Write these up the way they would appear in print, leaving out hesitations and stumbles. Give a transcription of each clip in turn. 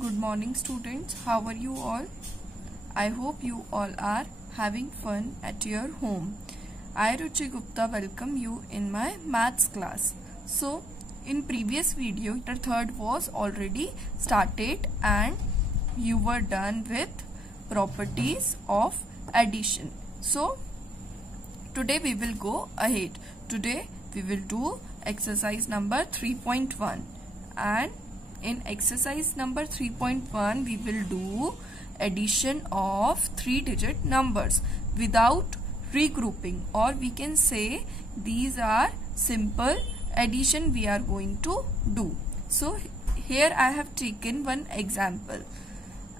Good morning students. How are you all? I hope you all are having fun at your home. I Ruchi Gupta welcome you in my maths class. So in previous video chapter third was already started and you were done with properties of addition. So today we will go ahead. Today we will do exercise number 3.1 and in exercise number 3.1 we will do addition of 3-digit numbers without regrouping, or we can say these are simple addition we are going to do. So here I have taken one example.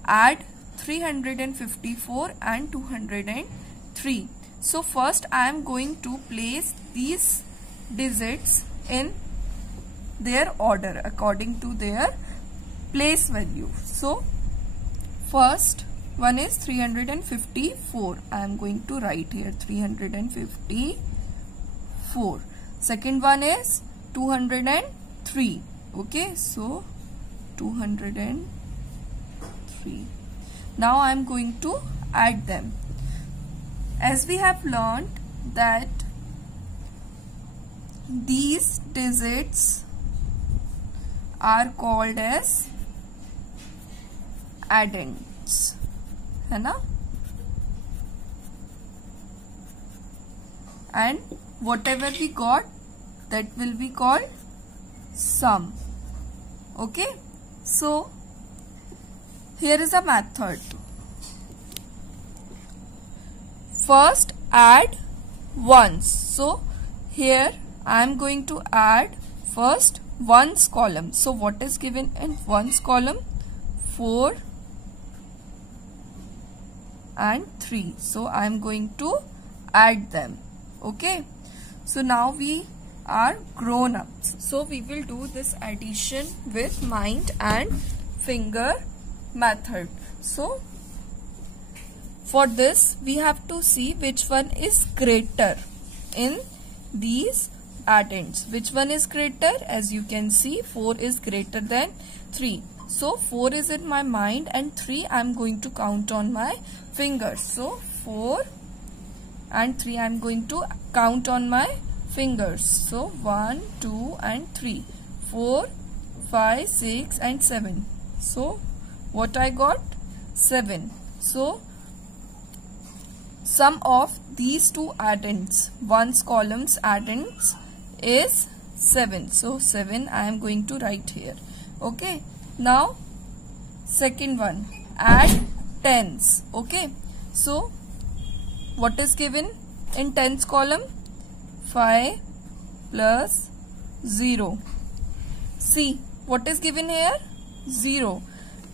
Add 354 and 203. So first I am going to place these digits in their order according to their place value. So first one is 354. I am going to write here 354. Second one is 203. Okay, so 203. Now I am going to add them. As we have learned that these digits are called as addends, है ना? And whatever we got, that will be called sum. Okay, so here is a method. First add ones. So here I am going to add first ones column. So what is given in ones column? 4 and 3. So I am going to add them. Okay, so now we are grown ups, so we will do this addition with mind and finger method. So for this we have to see which one is greater in these addends. Which one is greater? As you can see, 4 is greater than 3. So 4 is in my mind and 3 I am going to count on my fingers. So 4 and 3 I am going to count on my fingers. So 1, 2 and 3. 4, 5, 6 and 7. So what I got? 7. So sum of these two addends, ones columns addends, is 7. So 7 I am going to write here. Okay, now second one, add tens. Okay, so what is given in tens column? 5 plus 0. See what is given here? 0.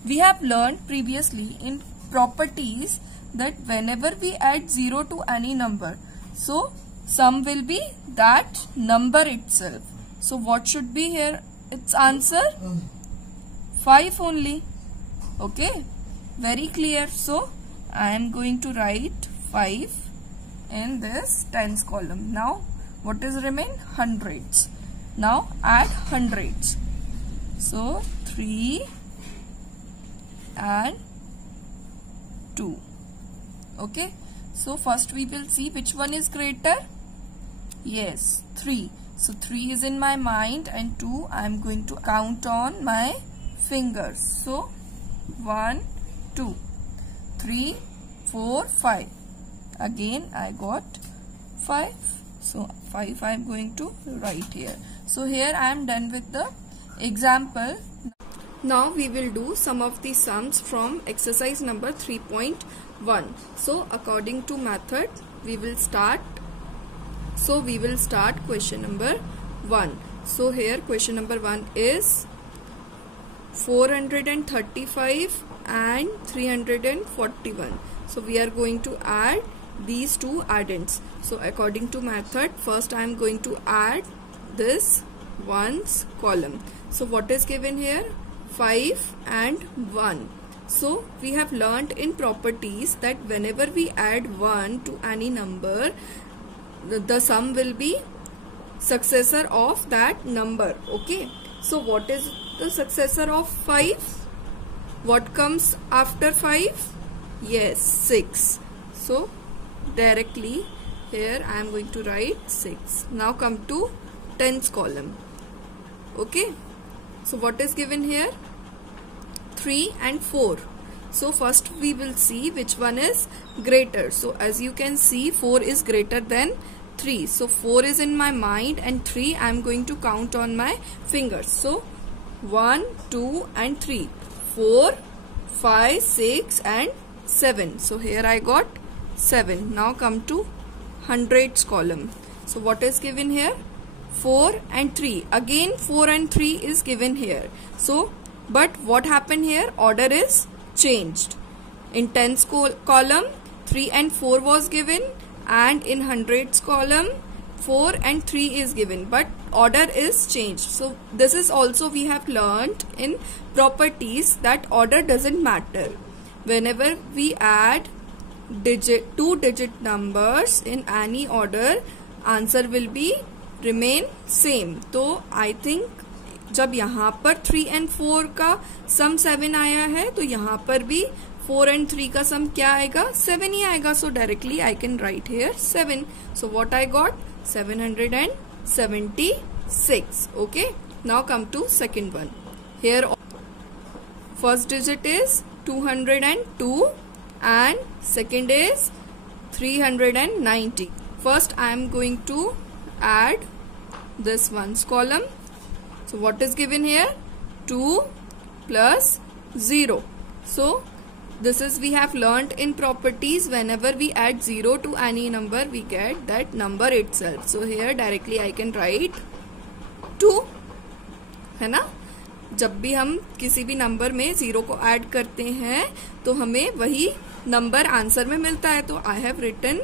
We have learned previously in properties that whenever we add 0 to any number, so sum will be that number itself. So what should be here its answer? 5 only. Okay, very clear. So I am going to write 5 in this tens column. Now what is remain? Hundreds. Now add hundreds. So 3 and 2. Okay, so first we will see which one is greater. Yes, 3. So 3 is in my mind and 2 I am going to count on my fingers. So 1, 2, 3, 4, 5. Again I got 5. So 5 I am going to write here. So here I am done with the example. Now we will do some of the sums from exercise number 3.1. So according to method we will start. So we will start question number 1. So here question number 1 is 435 and 341. So we are going to add these two addends. So according to method, first I am going to add this ones column. So what is given here? 5 and 1. So we have learnt in properties that whenever we add 1 to any number, the sum will be successor of that number. Okay, so what is the successor of 5? What comes after 5? Yes, 6. So directly here I am going to write 6. Now come to tens column. Okay, so what is given here? 3 and 4. So first we will see which one is greater. So as you can see, 4 is greater than 3. So 4 is in my mind and 3 I am going to count on my fingers. So 1, 2 and 3. 4, 5, 6 and 7. So here I got 7. Now come to hundreds column. So what is given here? 4 and 3. Again 4 and 3 is given here. So but what happened here? Order is changed. In tens column 3 and 4 was given, and in hundreds column 4 and 3 is given, but order is changed. So this is also we have learned in properties that order doesn't matter. Whenever we add two digit numbers in any order, answer will be remain same. तो I think जब यहाँ पर 3 and 4 का सम 7 आया है, तो यहाँ पर भी 4 and 3 का सम क्या आएगा? 7 ही आएगा. So directly I can write here 7. So what I got? 776. Okay. Now come to second one. Here first digit is 202 and second is 390. First I am going to add this ones column. So what is given here? 2 plus 0. So this is we have learnt in properties, whenever we add 0 to any number we get that number itself. So here directly I can write 2, है ना? जब भी हम किसी भी number में 0 को add करते हैं तो हमें वही नंबर आंसर में मिलता है. तो I have written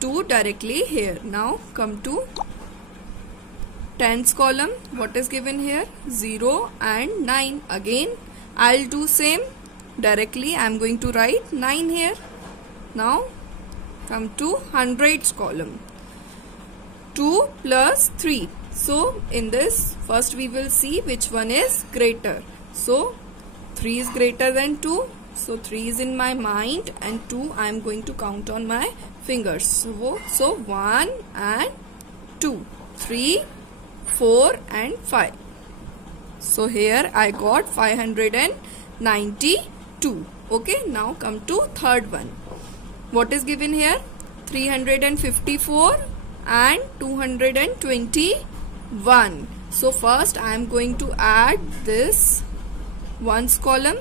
2 directly here. Now come to tens column. What is given here? 0 and 9. Again I'll do same. Directly I am going to write 9 here. Now come to hundreds column. 2 plus 3. So in this first we will see which one is greater. So 3 is greater than 2. So 3 is in my mind and 2 I am going to count on my fingers. So 1 and 2, 3, 4 and 5. So here I got 592. Okay, now come to third one. What is given here? 354 and 221. So first I am going to add this ones column.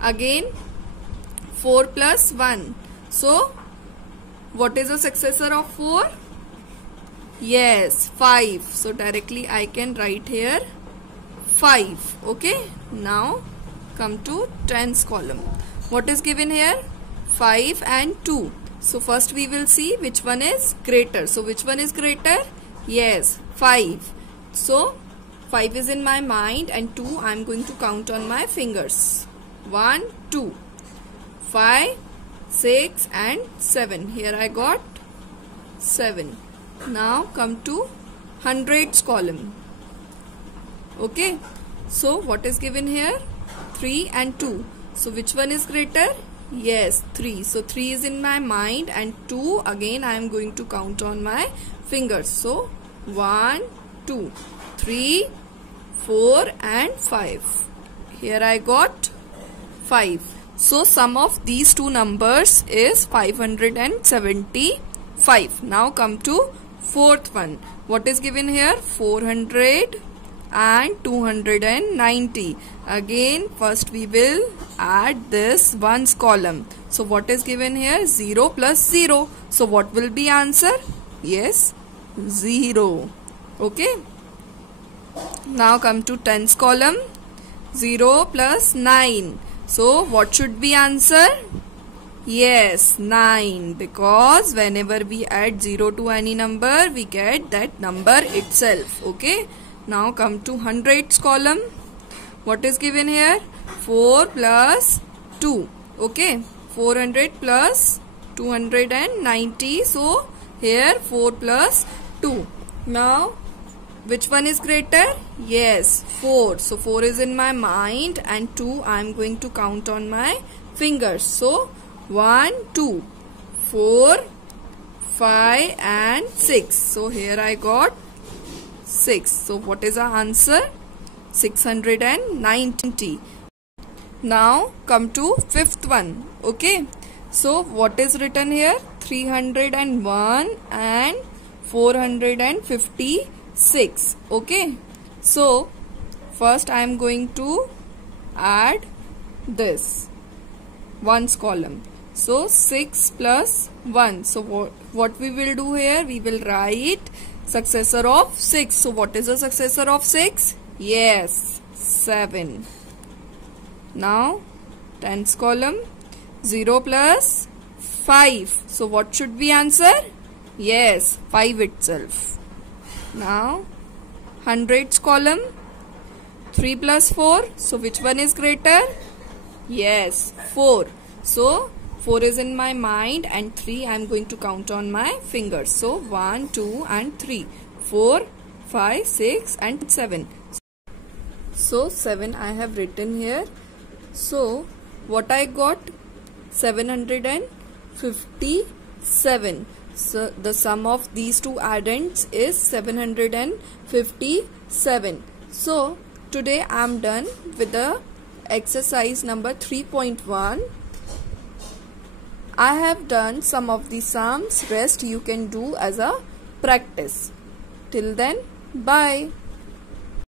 Again 4 plus 1. So what is the successor of 4? Yes, 5. So directly I can write here 5. Okay. Now come to tens column. What is given here? 5 and 2. So first we will see which one is greater. So which one is greater? Yes, 5. So 5 is in my mind and 2 I am going to count on my fingers. 1, 2, 5, 6 and 7. Here I got 7. Now come to hundreds column. Okay. So what is given here? 3 and 2. So which one is greater? Yes, 3. So 3 is in my mind and 2 again I am going to count on my fingers. So 1, 2, 3, 4 and 5. Here I got 5. So sum of these two numbers is 575. Now come to fourth one. What is given here? 400 and 290. Again first we will add this ones column. So what is given here? 0 plus 0. So what will be answer? Yes, 0. Okay. Now come to tens column. 0 plus 9. So what should be answer? Yes, 9, because whenever we add 0 to any number we get that number itself. Okay. Now come to hundreds column. What is given here? 4 plus 2. Okay. 400 plus 290. So here 4 plus 2. Now which one is greater? Yes, 4. So 4 is in my mind and 2 I am going to count on my fingers. So 1, 2, 4, 5 and 6. So here I got 6. So what is our answer? 690. Now come to fifth one. Okay. So what is written here? 301 and 456. Okay. So first I am going to add this ones column. So 6 plus 1. So what we will do here? We will write successor of 6. So what is the successor of 6? Yes, 7. Now tens column, 0 plus 5. So what should we answer? Yes, 5 itself. Now hundreds column, 3 plus 4. So which one is greater? Yes, 4. So 4 is in my mind and 3 I am going to count on my fingers. So 1, 2 and 3. 4, 5, 6 and 7. So 7 I have written here. So what I got? 757. So the sum of these two addends is 757. So today I am done with the exercise number 3.1. I have done some of the sums. Rest you can do as a practice. Till then, bye.